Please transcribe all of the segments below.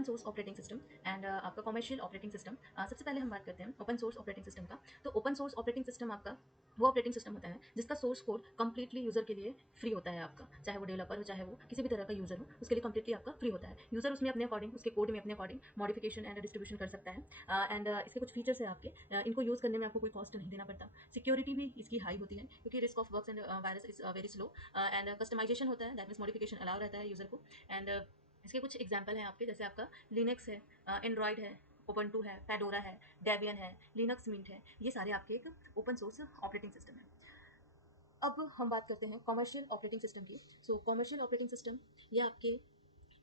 Open source operating system and आपका commercial operating system. सबसे पहले हम बात करते हैं ओपन सोर्स ऑपरेटिंग सिस्टम का। तो ओपन सोर्स ऑपरेटिंग सिस्टम आपका वो ऑपरेटिंग सिस्टम होता है जिसका सोर्स कोड कंप्लीटली यूजर के लिए फ्री होता है आपका, चाहे वो डेवलपर हो चाहे वो किसी भी तरह का यूजर हो, उसके लिए कंप्लीटली आपका फ्री होता है। यूजर उसमें अपने अकॉर्डिंग उसके कोड में अपने अकॉर्डिंग मॉडिफिकेशन एंड डिस्ट्रीब्यूशन कर सकता है एंड इसके कुछ फीचर्स है आपके, इनको यूज करने में आपको कोई कॉस्ट नहीं देना पड़ता। सिक्योरिटी भी इसकी हाई होती है क्योंकि risk of bugs and virus is very slow and customization होता है, दैट मीन्स मॉडिफिकेशन अलाउ रहता है यूजर को। एंड इसके कुछ एग्जाम्पल हैं आपके, जैसे आपका लिनक्स है, एंड्रॉयड है, ओपनटू है, फेडोरा है, डेबियन है, लिनक्स मिंट है, ये सारे आपके एक ओपन सोर्स ऑपरेटिंग सिस्टम है। अब हम बात करते हैं कमर्शियल ऑपरेटिंग सिस्टम की। सो कमर्शियल ऑपरेटिंग सिस्टम ये आपके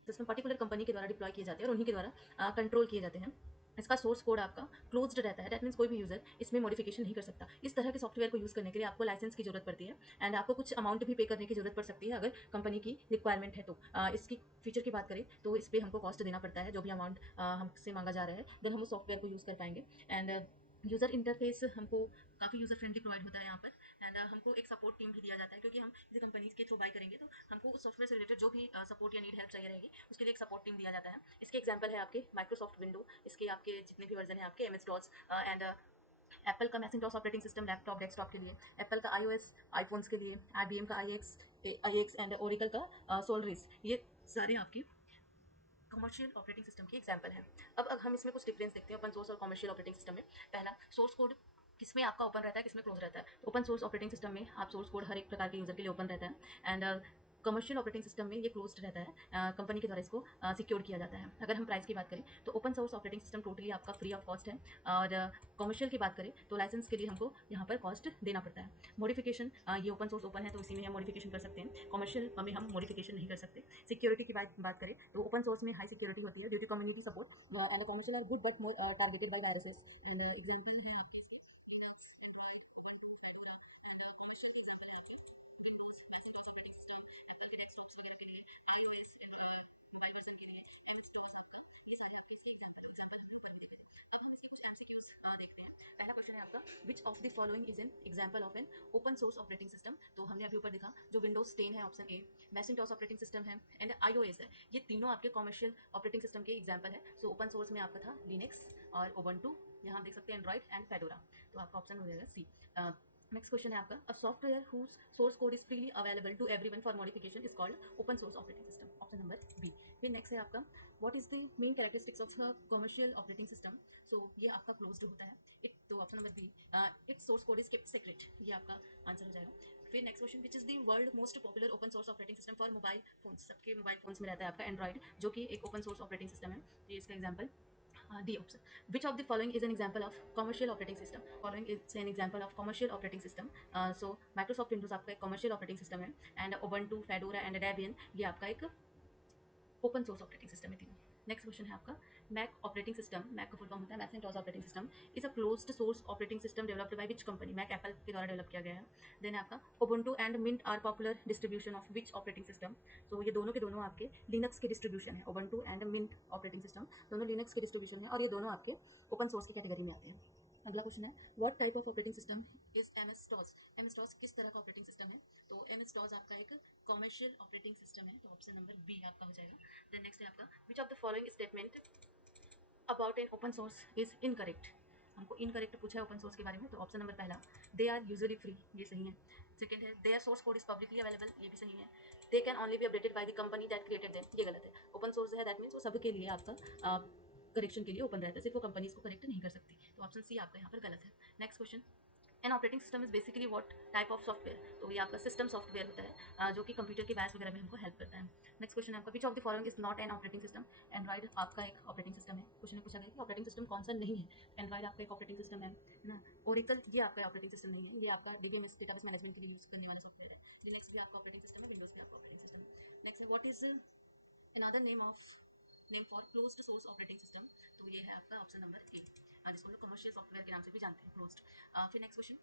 जिसमें पर्टिकुलर कंपनी के द्वारा डिप्लॉय किए जाते हैं और उन्हीं के द्वारा कंट्रोल किए जाते हैं। इसका सोर्स कोड आपका क्लोज्ड रहता है, दैट मीन्स कोई भी यूजर इसमें मॉडिफिकेशन नहीं कर सकता। इस तरह के सॉफ्टवेयर को यूज करने के लिए आपको लाइसेंस की जरूरत पड़ती है एंड आपको कुछ अमाउंट भी पे करने की जरूरत पड़ सकती है अगर कंपनी की रिक्वायरमेंट है तो। इसकी फीचर की बात करें तो इस पर हमको कॉस्ट देना पड़ता है, जो भी अमाउंट हमसे मांगा जा रहा है, देन हम उस सॉफ्टवेयर को यूज कर पाएंगे। एंड यूजर इंटरफेस हमको काफ़ी यूजर फ्रेंडली प्रोवाइड होता है यहाँ पर। एंड हमको एक सपोर्ट टीम भी दिया जाता है क्योंकि हम किसी कंपनीज के थ्रू बाई करेंगे तो हमको उस सॉफ्टवेयर से रिलेटेड जो भी सपोर्ट या नीड हेल्प चाहिए रहेगी उसके लिए एक सपोर्ट टीम दिया जाता है। इसके एग्जांपल है आपके माइक्रोसॉफ्ट विंडो, इसके आपके जितने भी वर्जन है आपके M S DOS and Apple का Macintosh operating system laptop desktop के लिए, एप्पल का iOS आईफोन्स के लिए, IBM का IX एंड ओरेकल का सोलरिस, ये सारे आपके कमर्शियल ऑपरेटिंग सिस्टम की एग्जांपल है। अब हम इसमें कुछ डिफरेंस देखते हैं ओपन सोर्स और कमर्शियल ऑपरेटिंग सिस्टम में। पहला, सोर्स कोड किसमें आपका ओपन रहता है, किसमें क्लोज रहता है। तो ओपन सोर्स ऑपरेटिंग सिस्टम में आप सोर्स कोड हर एक प्रकार के यूजर के लिए ओपन रहता है एंड कमर्शियल ऑपरेटिंग सिस्टम में ये क्लोज्ड रहता है, कंपनी के द्वारा इसको सिक्योर किया जाता है। अगर हम प्राइस की बात करें तो open source operating system totally आपका फ्री ऑफ कॉस्ट है और कमर्शियल की बात करें तो लाइसेंस के लिए हमको यहाँ पर कॉस्ट देना पड़ता है। मॉडिफिकेशन, ये ओपन सोर्स ओपन है तो इसी में हम मॉडिफिकेशन कर सकते हैं, कमर्शियल में हम मॉडिफिकेशन नहीं कर सकते। सिक्योरिटी की बात करें तो ओपन सोर्स में हाई सिक्योरिटी होती है due to community support and commercial are good but more targeted by viruses and example है आपके which of the following is an example of an open source operating system. तो हमने अभी ऊपर देखा जो विंडोज 10 है option A, Macintosh operating system है एंड iOS है, ये तीनों आपके कमर्शियल ऑपरेटिंग सिस्टम के एग्जाम्पल है। सो ओपन सोर्स में आपका था लिनक्स और ओबंटू, यहाँ आप देख सकते हैं एंड्रॉइड एंड फेडोरा, तो आपका ऑप्शन हो जाएगा सी। नेक्स्ट क्वेश्चन है आपका, a software whose source code is freely available to everyone for modification is called open source operating system, option number B. फिर नेक्स्ट है आपका, what is the main characteristics of commercial operating system. So ये आपका closed होता है, it तो option number B, its source code is kept secret, ये आपका आंसर हो जाएगा। फिर next question, which is the world most popular open source operating system for mobile phones. सबके मोबाइल फोन्स में रहता है आपका एंड्रॉइड, जो कि एक ओपन सोर्स ऑपरेटिंग सिस्टम है। तो ये इसका example D option. Which of the following is an example of commercial operating system? Following is an example of commercial operating system. So Microsoft Windows आपका एक commercial operating system है and Ubuntu, Fedora and Debian ये आपका एक open source operating system है तीनों। Next question है आपका, मैक ऑपरेटिंग सिस्टम, मैक का फुल फॉर्म होता है Macintosh operating system, is a closed source operating system developed by which company. Mac Apple के द्वारा डेवलप किया गया है। देन आपका Ubuntu and Mint are popular distribution of which operating system. तो ये दोनों के दोनों आपके लिनक्स के डिस्ट्रीब्यूशन है, Ubuntu and Mint operating system दोनों लिनक्स के डिस्ट्रीब्यूशन है और ये दोनों आपके ओपन सोर्स की कैटेगरी में आते हैं। अगला क्वेश्चन है, what type of operating system is MS DOS. MS DOS किस तरह का ऑपरेटिंग सिस्टम है। तो एमएस डॉस आपका एक कमर्शियल ऑपरेटिंग सिस्टम है, तो ऑप्शन नंबर बी आपका हो जाएगा। देन नेक्स्ट है आपका, विच of the following statement about an open source is incorrect. हमको इनकरेक्ट पूछा है ओपन सोर्स के बारे में, तो ऑप्शन नंबर पहला, दे आर यूजुअली फ्री, ये सही है। सेकंड है, their source code is publicly available, ये भी सही है। They can only be updated by the company that created them, ये गलत है। ओपन सोर्स है दैट मीन्स वो सबके लिए आपका करेक्शन के लिए ओपन रहता है, सिर्फ वो कंपनीज को करेक्ट नहीं कर सकती, तो ऑप्शन सी आपका यहाँ पर गलत है। Next question, an operating system is basically what type of software. तो ये आपका सिस्टम सॉफ्टवेयर होता है, जो कि कंप्यूटर के वायस वगैरह में हमको हेल्प करता है। नेक्स्ट क्वेश्चन है आपका, विच of the following is not an operating system. Android आपका एक ऑपरेटिंग सिस्टम है। क्वेश्चन में पूछा गया कि ऑपरेटिंग सिस्टम कौन सा नहीं है। एंड्रॉइड आपका एक ऑपरेटिंग सिस्टम है ना। ओरेकल ये आपका ऑपरेटिंग सिस्टम नहीं है, ये आपका डीबीएमएस डेटाबेस मैनेजमेंट के लिए यूज करने वाला सॉफ्टवेयर है। लिनक्स भी आपका ऑपरेटिंग सिस्टम है, विंडोज भी आपका ऑपरेटिंग सिस्टम है। नेक्स्ट है, what is another name for closed source operating system. तो ये है आपका ऑप्शन नंबर ए, जिसको हम लोग कमर्शियल सॉफ्टवेयर के नाम से भी जानते हैं, क्लोज्ड। फिर next question,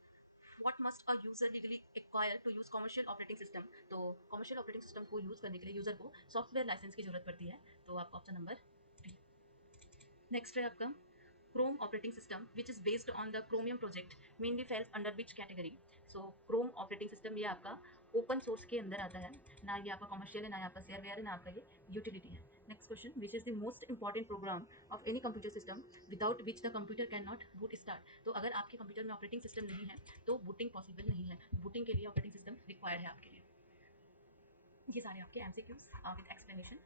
what must a user legally acquire to use commercial operating system. तो कमर्शियल ऑपरेटिंग सिस्टम को यूज करने के लिए यूजर को सॉफ्टवेयर लाइसेंस की जरूरत पड़ती है, तो आपका ऑप्शन नंबर डी। नेक्स्ट है आपका, Chrome operating system which is based on the chromium project mainly fails under which category. So Chrome operating system ये आपका ओपन सोर्स के अंदर आता है, ना ये आपका कमर्शियल है, ना ये आपका शेयरवेयर है, ना आपका ये यूटिलिटी है। Next question, which is the most important program of any computer system without which the computer cannot boot start? तो अगर आपके कंप्यूटर में ऑपरेटिंग सिस्टम नहीं है तो बूटिंग पॉसिबल नहीं है, बूटिंग के लिए ऑपरेटिंग सिस्टम रिक्वायर्ड है आपके लिए। ये सारे आपके एमसीक्यूज विद एक्सप्लेनेशन